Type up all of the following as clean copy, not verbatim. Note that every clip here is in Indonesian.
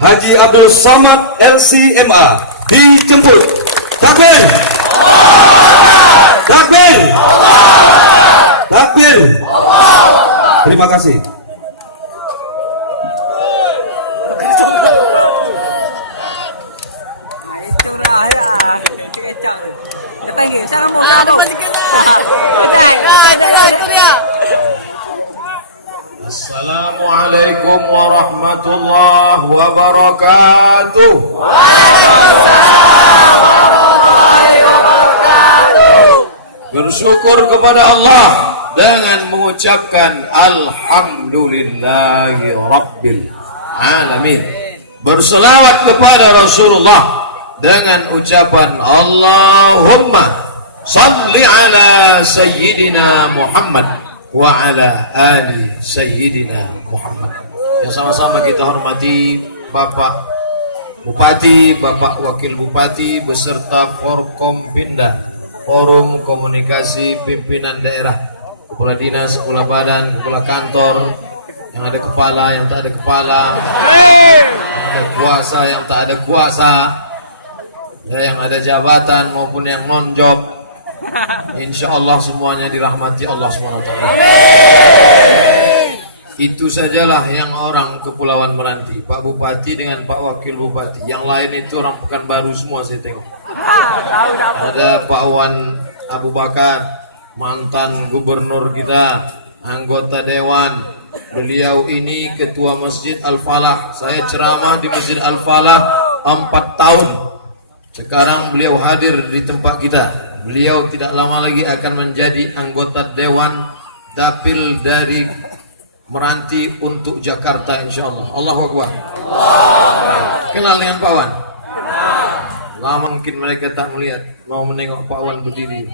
Haji Abdul Somad LCMA dijemput. Takbir! Takbir! Takbir! Terima kasih. Itu dia. Assalamualaikum warahmatullahi wabarakatuh. Bersyukur kepada Allah dengan mengucapkan Alhamdulillahi Rabbil Alamin. Berselawat kepada Rasulullah dengan ucapan Allahumma salli ala Sayyidina Muhammad wa ala ali Sayyidina Muhammad. Yang sama-sama kita hormati Bapak Bupati, Bapak Wakil Bupati beserta Forkompinda, Forum Komunikasi Pimpinan Daerah, Kepala Dinas, Kepala Badan, Kepala Kantor, yang ada kepala, yang tak ada kepala, yang ada kuasa, yang tak ada kuasa, ya, yang ada jabatan maupun yang non-job. Insya Allah semuanya dirahmati Allah SWT. Itu sajalah yang orang Kepulauan Meranti, Pak Bupati dengan Pak Wakil Bupati. Yang lain itu orang Pekanbaru semua saya tengok. Ada Pak Wan Abu Bakar, mantan gubernur kita, anggota dewan. Beliau ini ketua Masjid Al-Falah. Saya ceramah di Masjid Al-Falah 4 tahun. Sekarang beliau hadir di tempat kita. Beliau tidak lama lagi akan menjadi anggota Dewan Dapil dari Meranti untuk Jakarta insyaAllah. Allahu Akbar. Kenal dengan Pak Wan? Lama mungkin mereka tak melihat, mau menengok Pak Wan berdiri.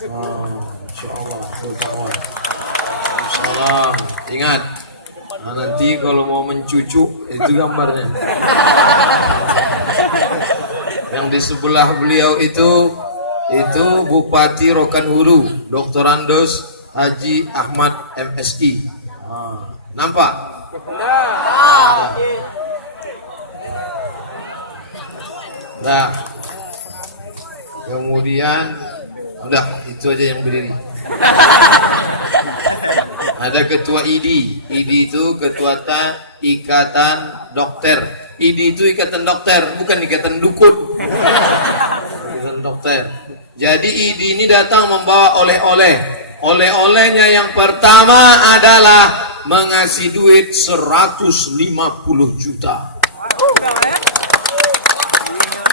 InsyaAllah Pak Wan. Salam. Ingat, nah, nanti kalau mau mencucu itu gambarnya. Yang di sebelah beliau itu Bupati Rokan Hulu, Dr. Andos Haji Ahmad MSI. Nampak? Nah, kemudian udah itu aja yang berdiri. Ada ketua ID itu ketua Ikatan Dokter. ID itu ikatan dokter, bukan ikatan dukun. Ikatan dokter. Jadi ID ini datang membawa oleh-oleh. Oleh-olehnya yang pertama adalah mengasih duit 150 juta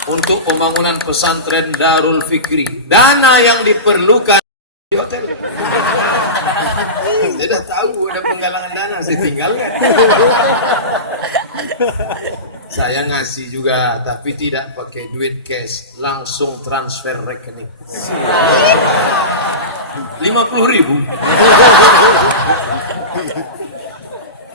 untuk pembangunan pesantren Darul Fikri. Dana yang diperlukan di hotel. Saya dah tahu ada penggalangan dana, saya tinggalkan. Saya ngasih juga, tapi tidak pakai duit cash, langsung transfer rekening. 50.000.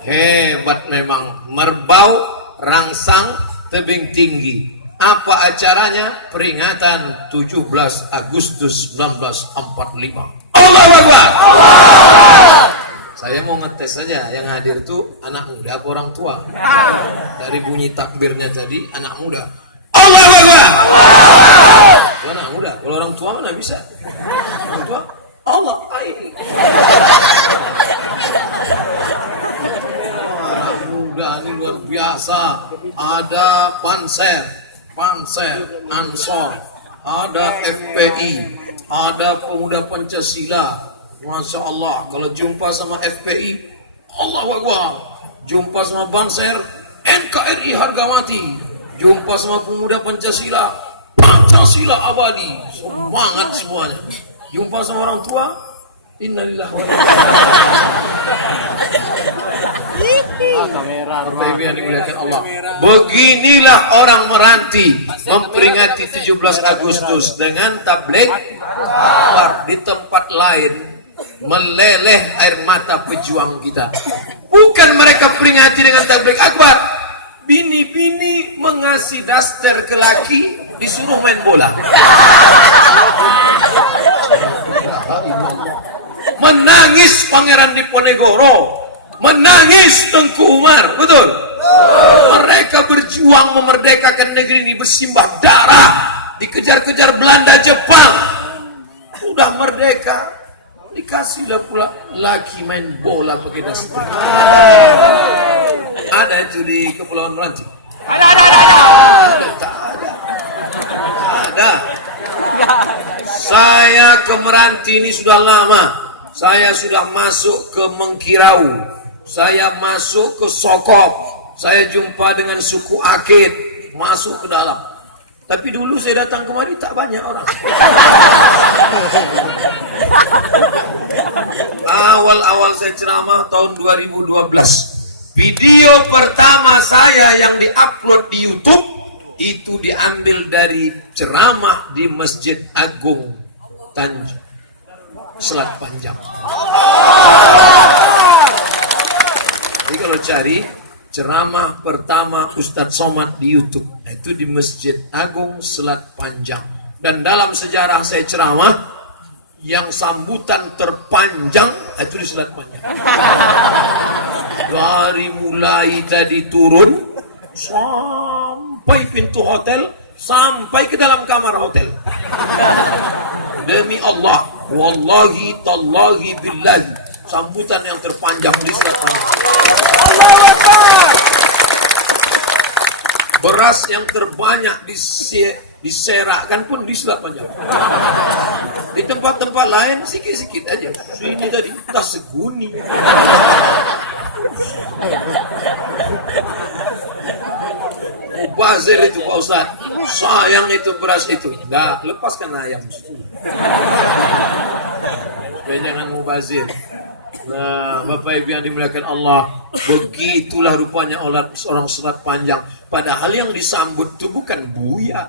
Hebat memang, merbau, rangsang, tebing tinggi. Apa acaranya? Peringatan 17 Agustus 1945. Allahu Akbar. Saya mau ngetes saja, yang hadir tuh anak muda apa orang tua? Dari bunyi takbirnya tadi, anak muda. Allahu Akbar. Anak muda, kalau orang tua mana bisa? Orang tua, Allah, ini. Anak muda ini luar biasa. Ada Panser, Ansor, ada FPI, ada Pemuda Pancasila. Masya Allah, kalau jumpa sama FPI, Allahu Akbar. Jumpa sama Banser, NKRI harga mati. Jumpa sama Pemuda Pancasila, Pancasila abadi. Semangat semuanya. Jumpa sama orang tua, innalillahi wa inna ilaihi raji'un. Beginilah orang Meranti memperingati 17 Agustus dengan tabligh akbar. Di tempat lain meleleh air mata pejuang kita. Bukan mereka peringati dengan tabligh akbar. Bini-bini mengasih daster ke laki, disuruh main bola. Menangis Pangeran Diponegoro, menangis Tengku Umar, betul? Mereka berjuang memerdekakan negeri ini, bersimbah darah, dikejar-kejar Belanda, Jepang. Udah merdeka, dikasihlah pula lagi main bola pakai daster. Ada itu di Kepulauan Meranti? Ada. Saya ke Meranti ini sudah lama. Saya sudah masuk ke Mengkirau. Saya masuk ke Sokop. Saya jumpa dengan suku Akit. Masuk ke dalam. Tapi dulu saya datang kemari tak banyak orang. Awal-awal saya ceramah tahun 2012. Video pertama saya yang diupload di YouTube itu diambil dari ceramah di Masjid Agung Tanjung Selat Panjang. Jadi kalau cari ceramah pertama Ustadz Somad di YouTube, itu di Masjid Agung Selat Panjang. Dan dalam sejarah saya ceramah, yang sambutan terpanjang itu di Selat Panjang. Dari mulai tadi turun sampai pintu hotel, sampai ke dalam kamar hotel. Demi Allah, wallahi tallahi billahi, sambutan yang terpanjang di Selat Panjang. Allahu Akbar. Beras yang terbanyak diserakkan pun di Selat Panjang. Di tempat-tempat lain sikit-sikit aja. Sini tadi tas seguni. Mubazir itu Pak Ustaz. Sayang itu beras itu. Nah, lepaskan ayam. Supaya jangan mubazir. Nah, Bapak Ibu yang dimuliakan Allah, begitulah rupanya oleh seorang Selat Panjang. Padahal yang disambut itu bukan buya,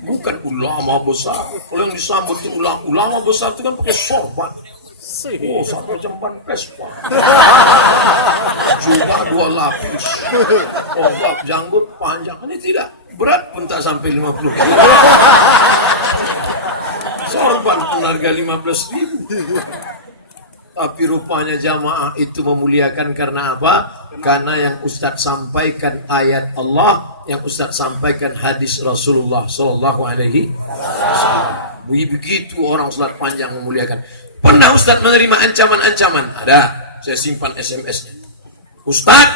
bukan ulama besar. Kalau yang disambut itu ulama besar itu kan pakai sorban. Oh, satu macam Vespa. Jubah 2 lapis. Oh, janggut panjang. Ini tidak berat pun tak sampai 50 kilo. Sorban pun harga 15.000. Tapi rupanya jamaah itu memuliakan karena apa? Karena yang Ustadz sampaikan ayat Allah, yang Ustadz sampaikan hadis Rasulullah Sallallahu Alaihi Wasallam. Begitu orang Selat Panjang memuliakan. Pernah Ustadz menerima ancaman-ancaman? Ada, saya simpan SMS-nya. Ustadz,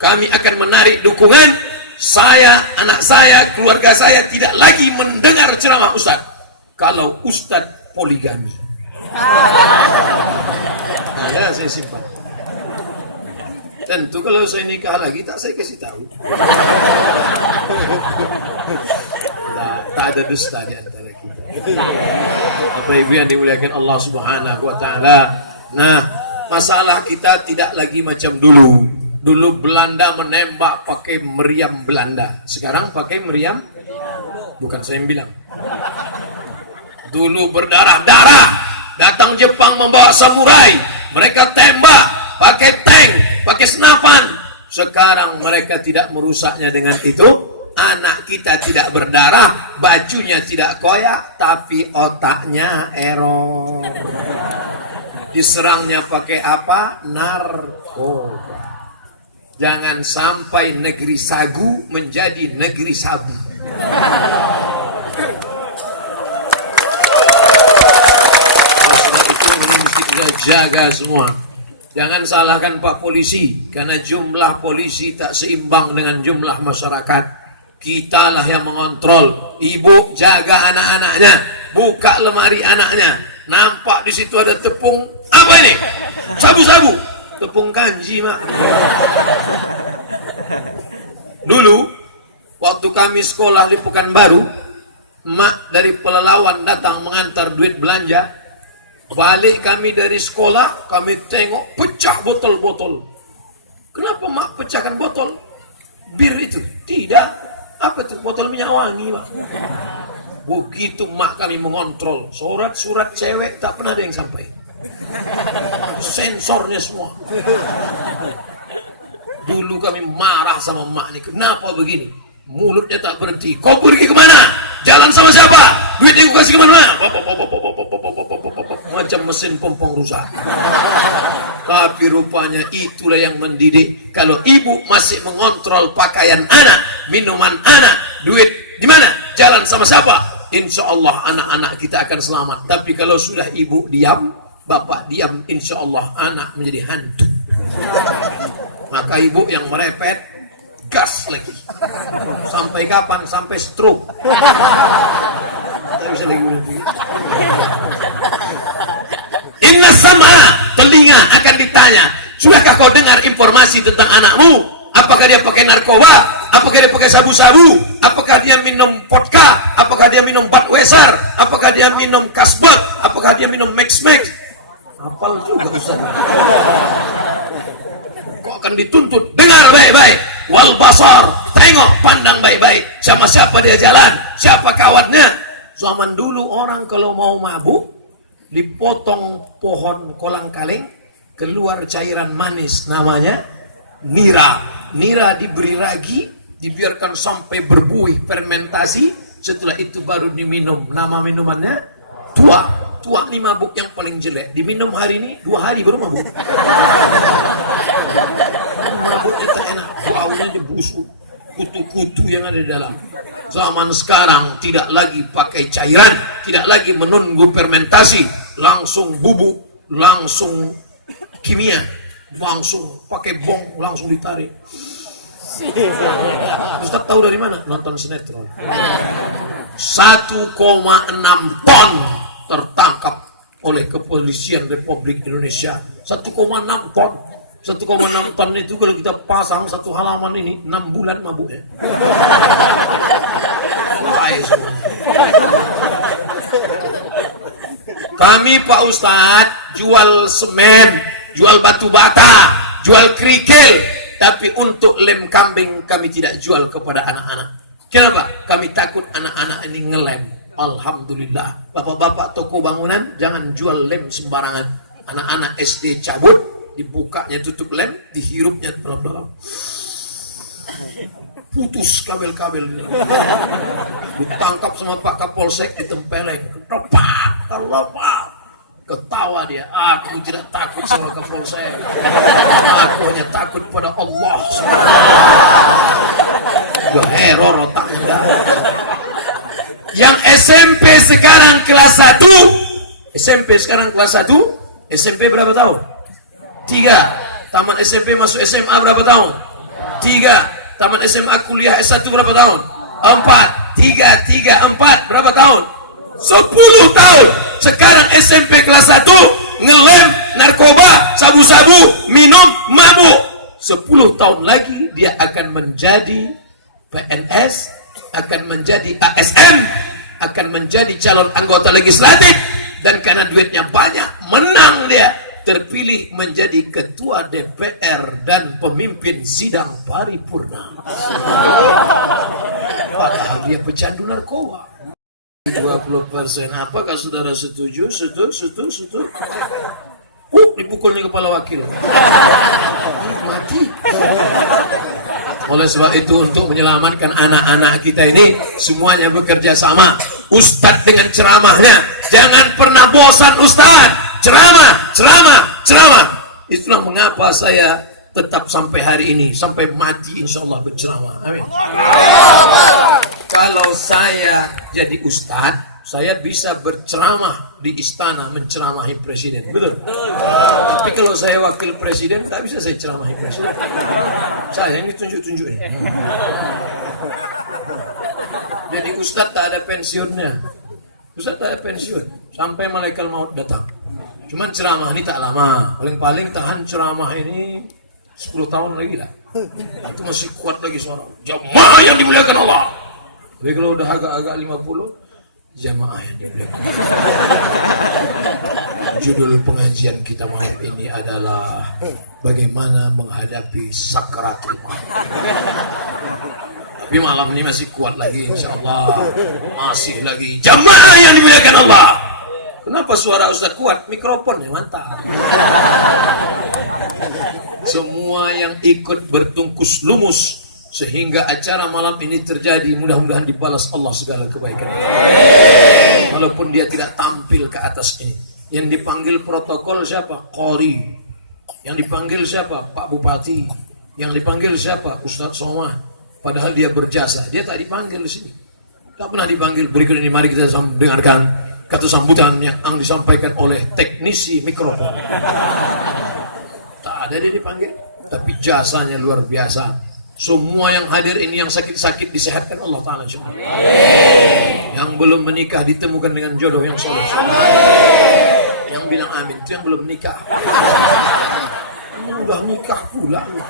kami akan menarik dukungan. Saya, anak saya, keluarga saya tidak lagi mendengar ceramah Ustadz. Kalau Ustadz poligami. Ada, saya simpan. Tentu kalau saya nikah lagi, tak saya kasih tahu. Tak ada dusta di antara kita. Bapak Ibu yang dimuliakan Allah Subhanahu wa Ta'ala. Nah, masalah kita tidak lagi macam dulu. Dulu Belanda menembak pakai meriam Belanda. Sekarang pakai meriam, bukan saya yang bilang. Dulu berdarah-darah. Datang Jepang membawa samurai. Mereka tembak pakai tank, pakai senapan. Sekarang mereka tidak merusaknya dengan itu. Anak kita tidak berdarah, bajunya tidak koyak, tapi otaknya error. Diserangnya pakai apa? Narkoba. Jangan sampai negeri sagu menjadi negeri sabu. Jaga semua. Jangan salahkan Pak Polisi, karena jumlah polisi tak seimbang dengan jumlah masyarakat. Kitalah yang mengontrol. Ibu jaga anak-anaknya, buka lemari anaknya. Nampak di situ ada tepung. Apa ini? Sabu-sabu. Tepung kanji, Mak. Dulu, waktu kami sekolah di Pekanbaru, Mak dari Pelalawan datang mengantar duit belanja. Balik kami dari sekolah, kami tengok pecah botol-botol. Kenapa Mak pecahkan botol? Bir itu? Tidak. Apa itu? Botol minyak wangi, Mak. Begitu Mak kami mengontrol. Surat-surat cewek tak pernah ada yang sampai. Sensornya semua. Dulu kami marah sama Mak nih. Kenapa begini? Mulutnya tak berhenti. Kau pergi kemana? Jalan sama siapa? Duit yang kasih kemana? Macam mesin pompong rusak. Tapi rupanya itulah yang mendidik. kalau ibu masih mengontrol pakaian anak, minuman anak, duit di mana, jalan sama siapa, insya Allah anak-anak kita akan selamat. Tapi kalau sudah ibu diam, bapak diam, insya Allah anak menjadi hantu. Maka ibu yang merepet, gas lagi. Sampai kapan? Sampai stroke. Tak bisa lagi berhenti. Inna sama, telinga akan ditanya, sudahkah kau dengar informasi tentang anakmu? Apakah dia pakai narkoba? Apakah dia pakai sabu-sabu? Apakah dia minum vodka? Apakah dia minum Budweiser? Apakah dia minum Kasbek? Apakah dia minum Max-Max? Hafal juga Ustaz. Kau akan dituntut, dengar baik-baik. Wal basar, tengok, pandang baik-baik. Sama siapa dia jalan? Siapa kawannya? Zaman dulu orang kalau mau mabuk, dipotong pohon kolang-kaling, keluar cairan manis namanya nira. Nira diberi ragi, dibiarkan sampai berbuih fermentasi, setelah itu baru diminum. Nama minumannya tua. Tua ini mabuk yang paling jelek. Diminum hari ini, 2 hari baru mabuk. Mabuknya tak enak, baunya busuk, kutu-kutu yang ada di dalam. Zaman sekarang tidak lagi pakai cairan, tidak lagi menunggu fermentasi, langsung bubuk, langsung kimia, langsung pakai bong, langsung ditarik. Ustaz tahu dari mana? Nonton sinetron. 1,6 ton tertangkap oleh Kepolisian Republik Indonesia. 1,6 ton. 1,6 ton itu kalau kita pasang satu halaman ini 6 bulan mabuknya. Kami Pak Ustadz jual semen, jual batu bata, jual kerikil, tapi untuk lem kambing kami tidak jual kepada anak-anak. Kenapa? Kami takut anak-anak ini ngelem. Alhamdulillah, bapak-bapak toko bangunan jangan jual lem sembarangan. Anak-anak SD cabut, dibukanya tutup lem, dihirupnya dalam-dalam. Putus kabel-kabel. Ditangkap sama Pak Kapolsek, ditempeleng. Ketepak, terlepak. Ketawa dia, aku tidak takut sama Kapolsek. Aku hanya takut pada Allah. Udah error otaknya. Yang SMP sekarang kelas 1. SMP sekarang kelas 1. SMP berapa tahun? 3. Tamat SMP masuk SMA berapa tahun? 3. Tamat SMA kuliah S1 berapa tahun? 4. 3, 4 berapa tahun? 10 tahun. Sekarang SMP kelas 1 ngelem, narkoba, sabu-sabu, minum, mabuk. 10 tahun lagi dia akan menjadi PNS, akan menjadi ASN, akan menjadi calon anggota legislatif, dan karena duitnya banyak menang dia, terpilih menjadi ketua DPR dan pemimpin sidang paripurna. Padahal dia pecandu narkoba. 20%. Apakah saudara setuju? Setuju. Dipukulnya kepala wakil. Mati. Oleh sebab itu, untuk menyelamatkan anak-anak kita ini, semuanya bekerja sama. Ustadz dengan ceramahnya, jangan pernah bosan Ustadz. Ceramah. Itulah mengapa saya tetap sampai hari ini, sampai mati insya Allah berceramah. Amin. Kalau saya jadi Ustadz, saya bisa berceramah di istana menceramahi presiden, betul? Tapi kalau saya wakil presiden, tak bisa saya ceramahi presiden. Saya ini tunjuk-tunjuk ini. Jadi Ustadz tak ada pensiunnya. Ustadz tak ada pensiun sampai malaikat maut datang. Cuman ceramah ini tak lama. Paling-paling tahan ceramah ini 10 tahun lagi lah. Itu masih kuat lagi suara. Jamaah yang dimuliakan Allah. Tapi kalau udah agak-agak 50, jamaah yang dimuliakan. Judul pengajian kita malam ini adalah bagaimana menghadapi sakaratul maut. Tapi malam ini masih kuat lagi, insya Allah. Masih lagi jamaah yang dimuliakan Allah. Kenapa suara Ustaz kuat? Mikrofonnya mantap. Semua yang ikut bertungkus lumus sehingga acara malam ini terjadi, mudah-mudahan dibalas Allah segala kebaikan. Walaupun dia tidak tampil ke atas ini. Yang dipanggil protokol siapa? Qori. Yang dipanggil siapa? Pak Bupati. Yang dipanggil siapa? Ustadz Somad. Padahal dia berjasa. Dia tak dipanggil di sini. Tak pernah dipanggil. Berikut ini mari kita dengarkan kata sambutan yang disampaikan oleh teknisi mikrofon. Tak ada dia dipanggil. Tapi jasanya luar biasa. Semua yang hadir ini yang sakit-sakit disehatkan Allah Ta'ala. Yang belum menikah ditemukan dengan jodoh yang soleh. Yang bilang amin itu yang belum nikah. Udah nikah pula. Amin.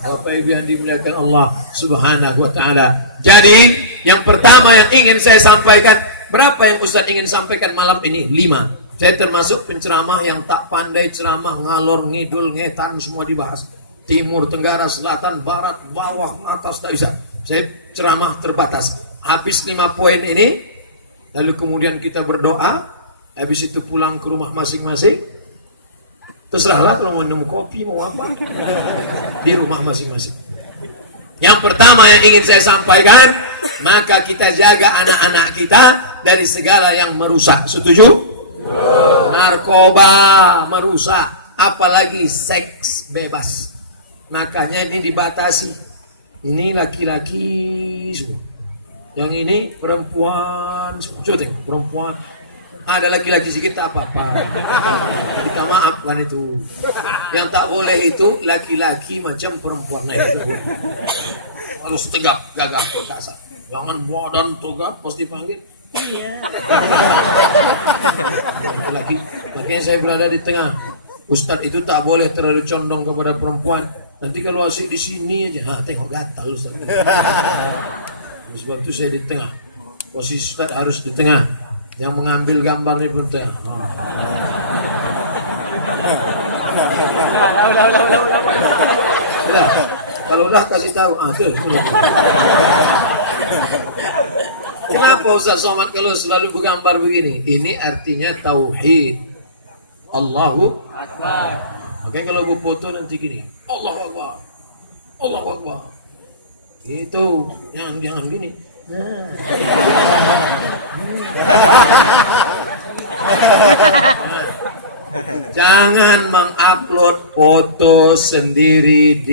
Bapak Ibu yang dimuliakan Allah Subhanahu wa Ta'ala. Jadi yang pertama yang ingin saya sampaikan, berapa yang Ustaz ingin sampaikan malam ini? 5. Saya termasuk penceramah yang tak pandai ceramah, ngalor ngidul ngetan semua dibahas. Timur, tenggara, selatan, barat, bawah, atas, tak bisa. Saya ceramah terbatas. Habis 5 poin ini, lalu kemudian kita berdoa, habis itu pulang ke rumah masing-masing. Terserahlah kalau mau minum kopi, mau apa, di rumah masing-masing. Yang pertama yang ingin saya sampaikan, maka kita jaga anak-anak kita dari segala yang merusak. Setuju? Narkoba merusak, apalagi seks bebas. Makanya ini dibatasi. Ini laki-laki semua. Yang ini perempuan semua. Coba tengok, perempuan. Ada laki-laki sedikit tak apa-apa. Kita maafkan itu. Yang tak boleh itu laki-laki macam perempuan. Nah, itu harus tegap, gagah, perkasa. Jangan badan tegap pasti panggil. Iya. Laki-laki. Makanya saya berada di tengah. Ustadz itu tak boleh terlalu condong kepada perempuan. Nanti kalau asyik di sini aja, tengok gatal Ustadz. Sebab itu saya di tengah. Posisi Ustadz harus di tengah. Yang mengambil gambar ini pun tengah. Udah. Kalau udah kasih tahu. Kenapa Ustaz Somad kalau selalu bergambar begini? Ini artinya tauhid. Allahu Akbar. Makanya kalau bu foto nanti gini. Allahu Akbar. Allahu Akbar. Itu jangan gini. Jangan mengupload foto sendiri di